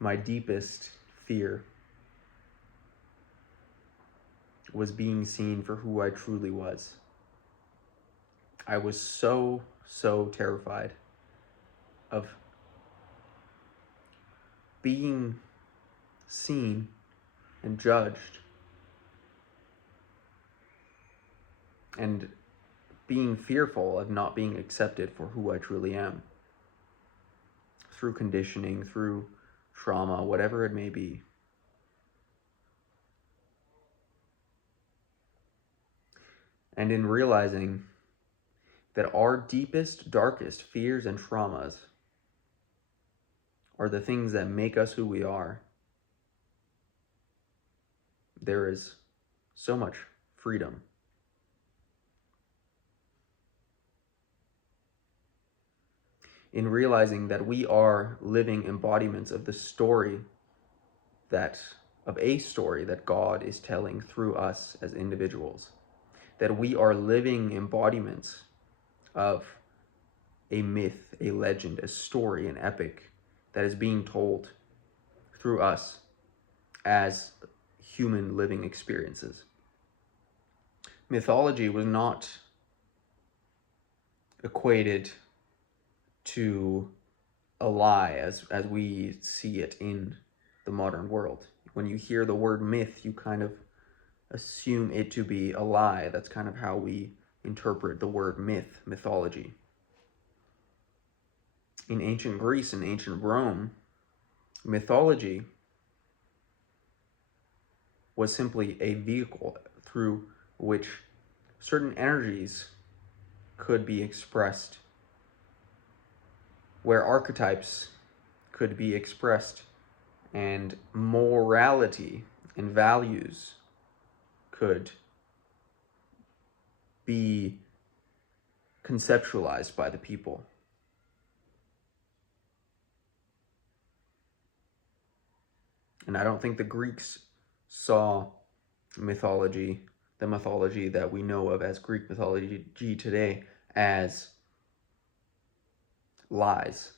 my deepest fear was being seen for who I truly was. I was so terrified of being seen and judged and being fearful of not being accepted for who I truly am through conditioning, through trauma, whatever it may be. And in realizing that our deepest, darkest fears and traumas are the things that make us who we are, there is so much freedom. In realizing that we are living embodiments of the story of a story that God is telling through us as individuals. That we are living embodiments of a myth, a legend, a story, an epic that is being told through us as human living experiences. Mythology was not equated to a lie as we see it in the modern world. When you hear the word myth, you kind of assume it to be a lie. That's kind of how we interpret the word myth, mythology. In ancient Greece and ancient Rome, mythology was simply a vehicle through which certain energies could be expressed, where archetypes could be expressed, and morality and values could be conceptualized by the people. And I don't think the Greeks saw mythology, the mythology that we know of as Greek mythology today, as lies.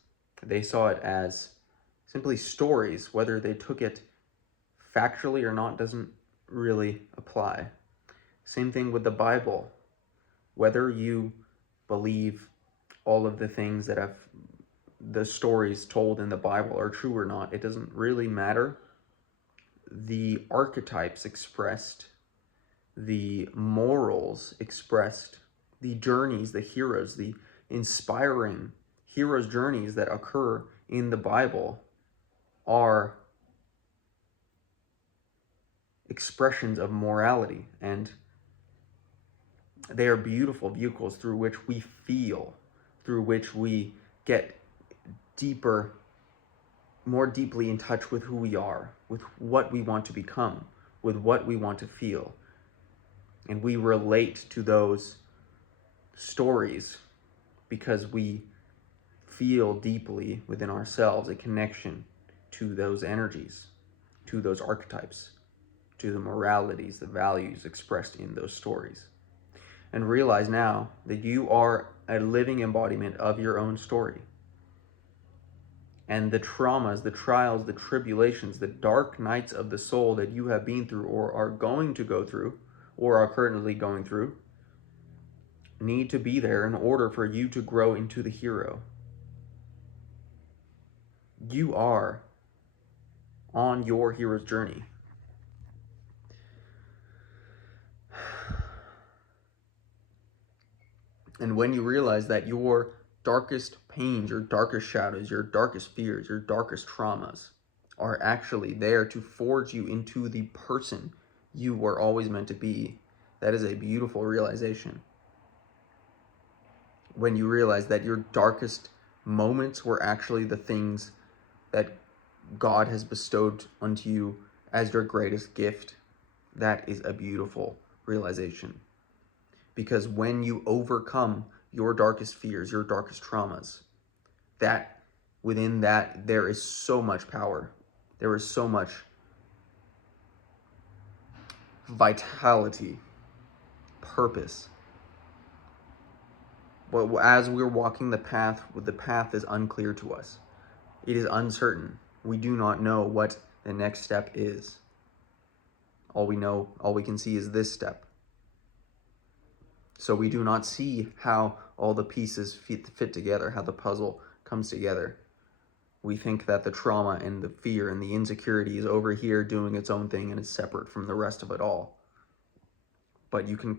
They saw it as simply stories. Whether they took it factually or not doesn't really apply. Same thing with the Bible. Whether you believe all of the things that the stories told in the Bible are true or not, it doesn't really matter. The archetypes expressed, the morals expressed, the journeys, the heroes, the inspiring heroes' journeys that occur in the Bible are expressions of morality, and they are beautiful vehicles through which we feel, through which we get deeper, more deeply in touch with who we are, with what we want to become, with what we want to feel. And we relate to those stories because we feel deeply within ourselves a connection to those energies, to those archetypes, to the moralities, the values expressed in those stories. And realize now that you are a living embodiment of your own story. And the traumas, the trials, the tribulations, the dark nights of the soul that you have been through or are going to go through or are currently going through need to be there in order for you to grow into the hero. You are on your hero's journey. And when you realize that your darkest pains, your darkest shadows, your darkest fears, your darkest traumas are actually there to forge you into the person you were always meant to be, that is a beautiful realization. When you realize that your darkest moments were actually the things that God has bestowed unto you as your greatest gift, that is a beautiful realization. Because when you overcome your darkest fears, your darkest traumas, that within that there is so much power. There is so much vitality, purpose. But as we're walking the path is unclear to us. It is uncertain. We do not know what the next step is. All we can see is this step. So we do not see how all the pieces fit together, how the puzzle comes together. We think that the trauma and the fear and the insecurity is over here doing its own thing and is separate from the rest of it all. But you can,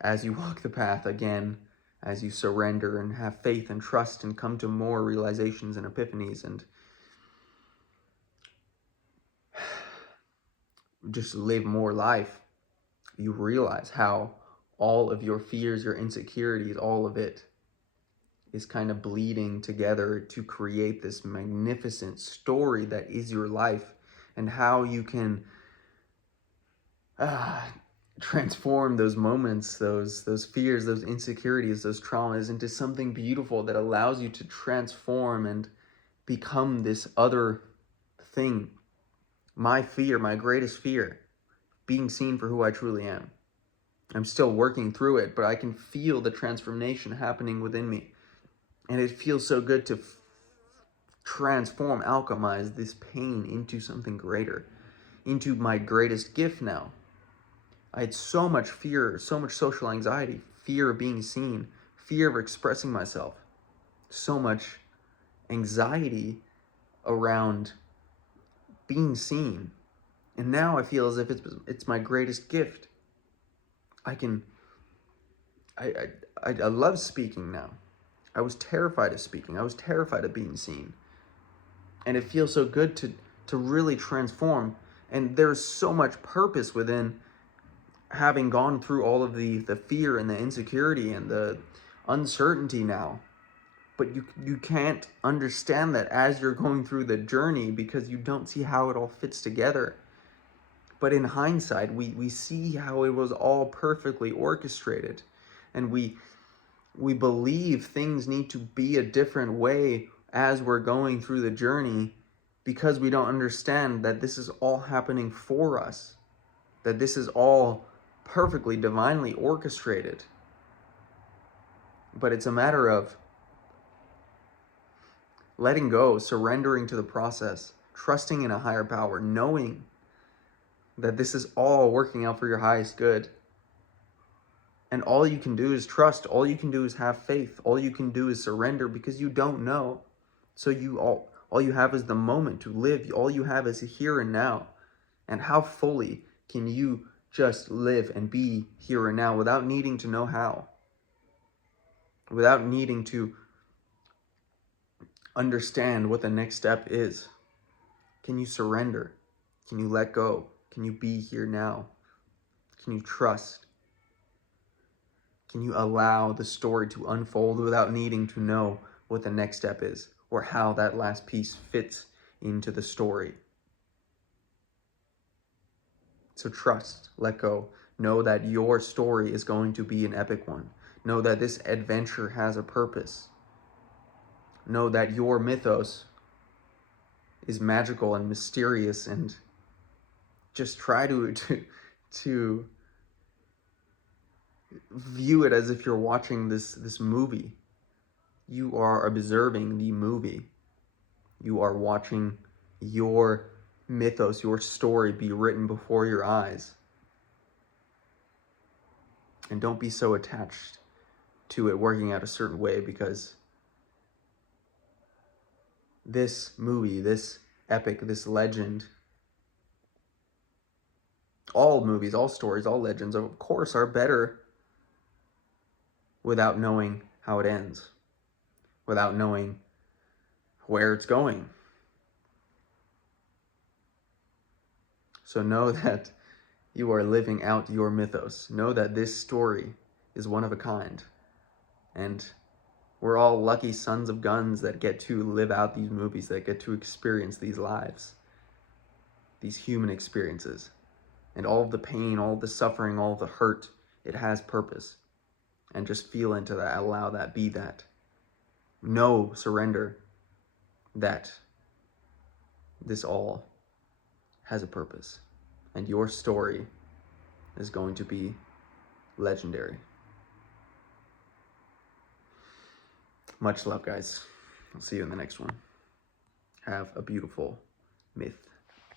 as you walk the path again, as you surrender and have faith and trust and come to more realizations and epiphanies and just live more life, you realize how all of your fears, your insecurities, all of it is kind of bleeding together to create this magnificent story that is your life, and how you can transform those moments, those fears, those insecurities, those traumas into something beautiful that allows you to transform and become this other thing. My fear, my greatest fear, being seen for who I truly am. I'm still working through it, but I can feel the transformation happening within me. And it feels so good to transform, alchemize this pain into something greater, into my greatest gift now. I had so much fear, so much social anxiety, fear of being seen, fear of expressing myself, so much anxiety around being seen. And now I feel as if it's my greatest gift. I love speaking now. I was terrified of speaking. I was terrified of being seen. And it feels so good to really transform. And there's so much purpose within having gone through all of the fear and the insecurity and the uncertainty now. But you can't understand that as you're going through the journey because you don't see how it all fits together. But in hindsight, we see how it was all perfectly orchestrated. And we believe things need to be a different way as we're going through the journey because we don't understand that this is all happening for us, that this is all perfectly, divinely orchestrated. But it's a matter of letting go, surrendering to the process, trusting in a higher power, knowing that this is all working out for your highest good. And all you can do is trust. All you can do is have faith. All you can do is surrender because you don't know. So all you have is the moment to live. All you have is here and now. And how fully can you just live and be here and now without needing to know how? Without needing to understand what the next step is? Can you surrender? Can you let go? Can you be here now? Can you trust? Can you allow the story to unfold without needing to know what the next step is or how that last piece fits into the story? So trust, let go, know that your story is going to be an epic one. Know that this adventure has a purpose. Know that your mythos is magical and mysterious, and just try to view it as if you're watching this movie. You are observing the movie. You are watching your mythos, your story be written before your eyes. And don't be so attached to it working out a certain way, because this movie, this epic, this legend, all movies, all stories, all legends, of course, are better without knowing how it ends, without knowing where it's going. So know that you are living out your mythos. Know that this story is one of a kind. And we're all lucky sons of guns that get to live out these movies, that get to experience these lives, these human experiences. And all of the pain, all of the suffering, all of the hurt, it has purpose. And just feel into that, allow that, be that. Know, surrender that this all has a purpose. And your story is going to be legendary. Much love, guys. I'll see you in the next one. have a beautiful myth.